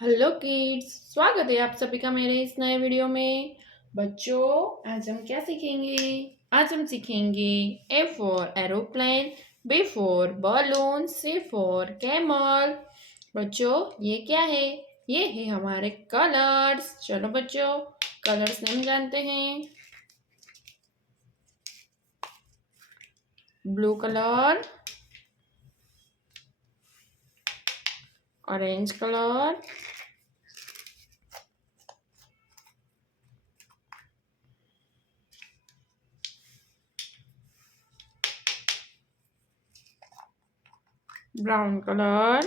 Hello kids, स्वागत है आप सभी का मेरे इस नए वीडियो में। बच्चों, आज हम क्या सीखेंगे? आज हम सीखेंगे A for aeroplane, B for balloon, C for camel. बच्चों, ये क्या है? ये है हमारे कलर्स। चलो बच्चों, कलर्स नेम जानते हैं। Blue colour, orange colour, brown colour,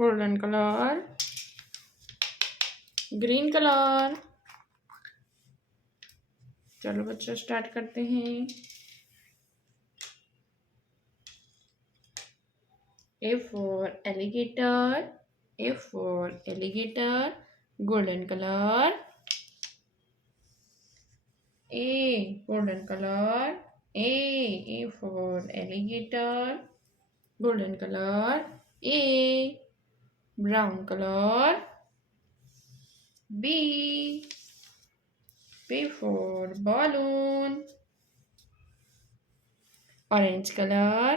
golden colour, green colour. चलो बच्चों, स्टार्ट करते हैं। A for alligator, A for alligator, golden color. Golden color. A for alligator, golden color. Brown color. B for balloon, orange color.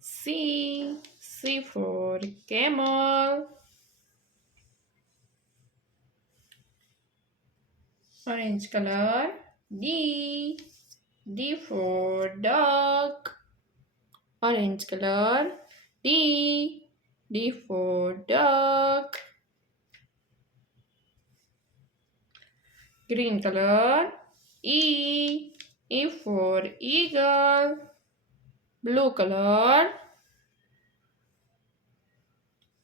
C for camel, orange color. D for duck, orange color. D for duck, green color. E for eagle, blue color.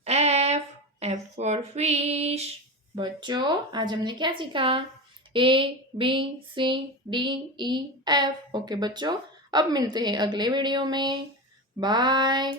F for fish। बच्चों, आज हमने क्या सीखा? ABCDEF। Okay बच्चों, अब मिलते हैं अगले वीडियो में। बाय।